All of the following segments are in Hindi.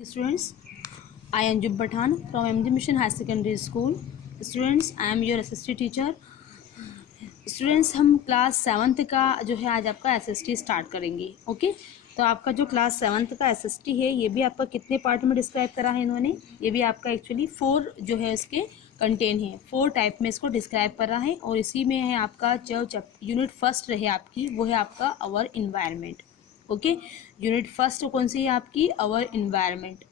Students, I am Anjum Pathan from MG Mission High Secondary School. Students, I am your SST teacher. Students, हम क्लास सेवन्थ का जो है आज आपका एसएसटी स्टार्ट करेंगे. ओके, तो आपका जो क्लास सेवन्थ का एसएसटी है ये भी आपका कितने पार्ट में डिस्क्राइब करा है इन्होंने. ये भी आपका एक्चुअली 4 जो है इसके कंटेन है, 4 टाइप में इसको डिस्क्राइब कर रहा है. और इसी में है आपका जो यूनिट फर्स्ट रहे आपकी वो है आपका our environment. Okay, unit first कौन सी है आपकी, अवर इन्वायरमेंट.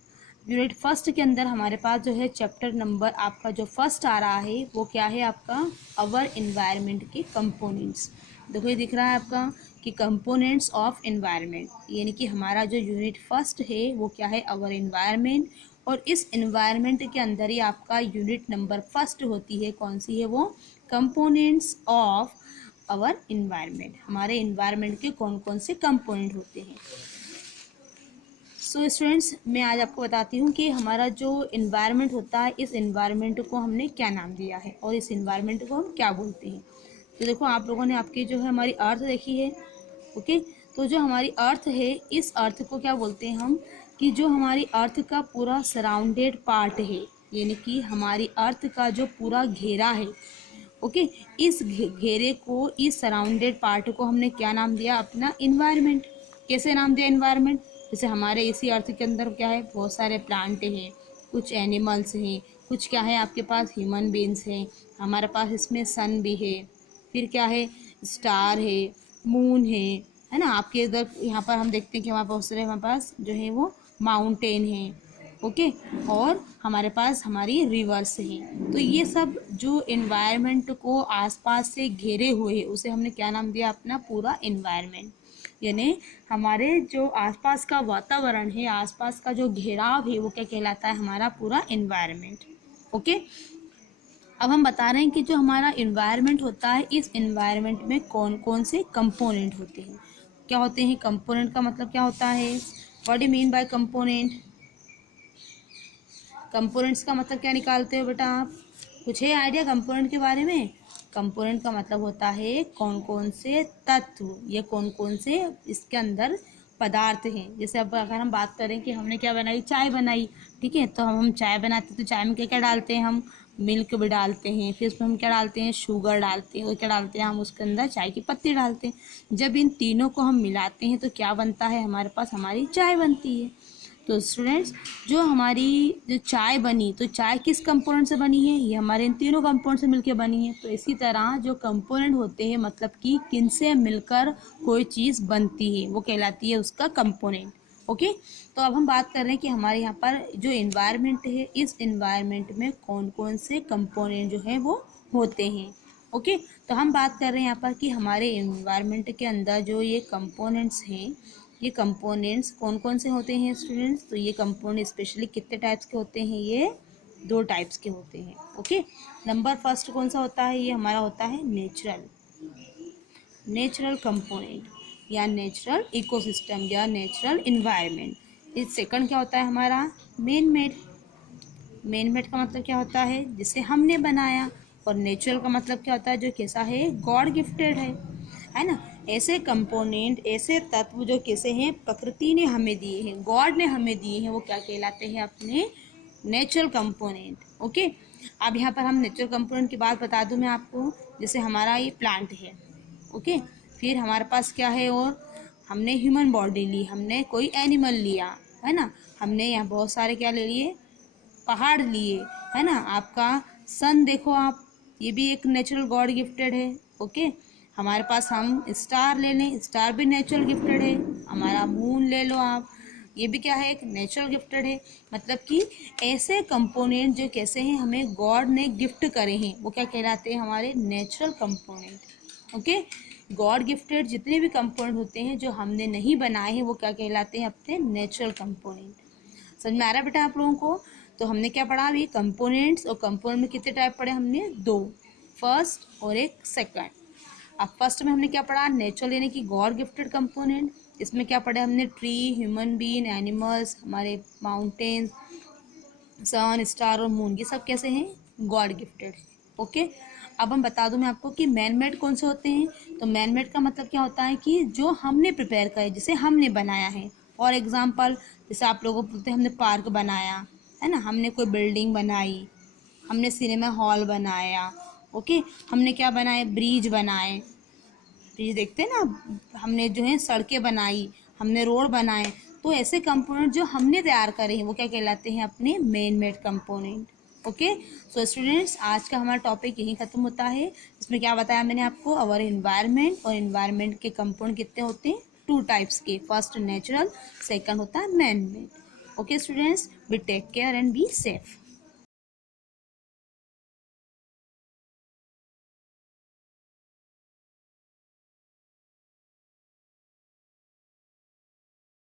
यूनिट फर्स्ट के अंदर हमारे पास जो है चैप्टर नंबर आपका जो फर्स्ट आ रहा है वो क्या है आपका, अवर इन्वायरमेंट के कंपोनेंट्स. देखो ये दिख रहा है आपका कि कंपोनेंट्स ऑफ इन्वायरमेंट, यानी कि हमारा जो यूनिट फर्स्ट है वो क्या है, अवर इन्वायरमेंट. और इस इन्वायरमेंट के अंदर ही आपका यूनिट नंबर फर्स्ट होती है, कौन सी है वो, कंपोनेंट्स ऑफ अवर इन्वायरमेंट. हमारे इन्वायरमेंट के कौन कौन से कंपोनेंट होते हैं. सो स्टूडेंट्स, मैं आज आपको बताती हूँ कि हमारा जो इन्वायरमेंट होता है इस इन्वायरमेंट को हमने क्या नाम दिया है और इस इन्वायरमेंट को हम क्या बोलते हैं. तो देखो आप लोगों ने आपकी जो है हमारी अर्थ देखी है. ओके, तो जो हमारी अर्थ है इस अर्थ को क्या बोलते हैं हम, कि जो हमारी अर्थ का पूरा सराउंडेड पार्ट है, यानी कि हमारी अर्थ का जो पूरा घेरा है. ओके, इस घेरे को, इस सराउंडेड पार्ट को हमने क्या नाम दिया, अपना इन्वायरमेंट. कैसे नाम दिया इन्वायरमेंट, जैसे हमारे इसी अर्थ के अंदर क्या है, बहुत सारे प्लांट हैं, कुछ एनिमल्स हैं, कुछ क्या है आपके पास ह्यूमन बींग्स हैं, हमारे पास इसमें सन भी है, फिर क्या है, स्टार है, मून है ना. आपके इधर यहाँ पर हम देखते हैं कि हमारे बहुत सारे हमारे पास जो है वो माउंटेन है. ओके, और हमारे पास हमारी रिवर्स हैं. तो ये सब जो इन्वायरमेंट को आसपास से घेरे हुए है उसे हमने क्या नाम दिया, अपना पूरा इन्वायरमेंट. यानी हमारे जो आसपास का वातावरण है, आसपास का जो घेराव है वो क्या कहलाता है, हमारा पूरा इन्वायरमेंट. ओके, अब हम बता रहे हैं कि जो हमारा इन्वायरमेंट होता है इस इन्वायरमेंट में कौन कौन से कंपोनेंट होते हैं. क्या होते हैं कंपोनेंट, का मतलब क्या होता है, what do mean by component. Components का मतलब क्या निकालते हो बेटा आप, कुछ है आइडिया कंपोनेंट के बारे में. कंपोनेंट का मतलब होता है कौन कौन से तत्व या कौन कौन से इसके अंदर पदार्थ हैं. जैसे अब अगर हम बात करें कि हमने क्या बनाई, चाय बनाई. ठीक है, तो हम चाय बनाते हैं तो चाय में क्या क्या डालते हैं हम, मिल्क भी डालते हैं, फिर उसमें हम क्या डालते हैं, शुगर डालते हैं, और क्या डालते हैं हम उसके अंदर, चाय की पत्ती डालते हैं. जब इन तीनों को हम मिलाते हैं तो क्या बनता है हमारे पास, हमारी चाय बनती है. तो स्टूडेंट्स, जो हमारी जो चाय बनी, तो चाय किस कंपोनेंट से बनी है, ये हमारे इन तीनों कंपोनेंट से मिलकर बनी है. तो इसी तरह जो कंपोनेंट होते हैं, मतलब कि किनसे मिलकर कोई चीज़ बनती है वो कहलाती है उसका कंपोनेंट. ओके, तो अब हम बात कर रहे हैं कि हमारे यहाँ पर जो इन्वायरमेंट है इस इन्वायरमेंट में कौन कौन से कंपोनेंट जो है वो होते हैं. ओके, तो हम बात कर रहे हैं यहाँ पर कि हमारे इन्वायरमेंट के अंदर जो ये कंपोनेंट्स हैं, ये कंपोनेंट्स कौन कौन से होते हैं स्टूडेंट्स. तो ये कंपोनेंट स्पेशली कितने टाइप्स के होते हैं, ये 2 टाइप्स के होते हैं. ओके, नंबर फर्स्ट कौन सा होता है, ये हमारा होता है नेचुरल कंपोनेंट या नेचुरल इकोसिस्टम या नेचुरल इन्वायरमेंट. इस सेकंड क्या होता है हमारा, मेन मेड का मतलब क्या होता है, जिसे हमने बनाया. और नेचुरल का मतलब क्या होता है, जो कैसा है, गॉड गिफ्टेड है ना. ऐसे कंपोनेंट, ऐसे तत्व जो कैसे हैं, प्रकृति ने हमें दिए हैं, गॉड ने हमें दिए हैं, वो क्या कहलाते हैं, अपने नेचुरल कंपोनेंट. ओके, अब यहाँ पर हम नेचुरल कंपोनेंट की बात बता दूँ मैं आपको. जैसे हमारा ये प्लांट है. ओके, फिर हमारे पास क्या है, और हमने ह्यूमन बॉडी ली, हमने कोई एनिमल लिया, है ना. हमने यहाँ बहुत सारे क्या ले लिए, पहाड़ लिए, है ना. आपका सन देखो आप, ये भी एक नेचुरल गॉड गिफ्टेड है. ओके, हमारे पास हम स्टार ले लें, स्टार भी नेचुरल गिफ्टेड है. हमारा मून ले लो आप, ये भी क्या है, एक नेचुरल गिफ्टेड है. मतलब कि ऐसे कंपोनेंट जो कैसे हैं, हमें गॉड ने गिफ्ट करे हैं, वो क्या कहलाते हैं, हमारे natural component. Okay, God gifted जितने भी कंपोनेंट होते हैं जो हमने नहीं बनाए हैं वो क्या कहलाते हैं, अपने नेचुरल कंपोनेंट. समझ में आ रहा है बेटा आप लोगों को. तो हमने क्या पढ़ा अभी, कंपोनेंट्स. और कंपोनेंट में कितने टाइप पढ़े हमने, 2, फर्स्ट और एक सेकंड. अब फर्स्ट में हमने क्या पढ़ा, नेचुरल यानी कि गॉड गिफ्टेड कंपोनेंट. इसमें क्या पढ़े हमने, ट्री, ह्यूमन बीइंग, एनिमल्स, हमारे माउंटेन्स, सन, स्टार और मून, ये सब कैसे हैं, गॉड गिफ्टेड. ओके, अब हम बता दूं मैं आपको कि मैन मेड कौन से होते हैं. तो मैन मेड का मतलब क्या होता है कि जो हमने प्रिपेयर करे, जिसे हमने बनाया है. फॉर एग्जाम्पल जैसे आप लोगों को बोलते हैं हमने पार्क बनाया है ना, हमने कोई बिल्डिंग बनाई, हमने सिनेमा हॉल बनाया, ओके, हमने क्या बनाए, ब्रिज बनाए, ब्रिज देखते हैं ना, हमने जो है सड़कें बनाई, हमने रोड बनाए। तो ऐसे कंपोनेंट जो हमने तैयार करे हैं वो क्या कहलाते हैं, अपने main made component. Okay, so students आज का हमारा टॉपिक यहीं खत्म होता है। इसमें क्या बताया मैंने आपको, अवर इन्वायरमेंट, और इन्वायरमेंट के कंपोनेंट कितने होते हैं, 2 टाइप्स के, फर्स्ट नेचुरल, सेकंड होता है man made. Okay students, be take care and be safe.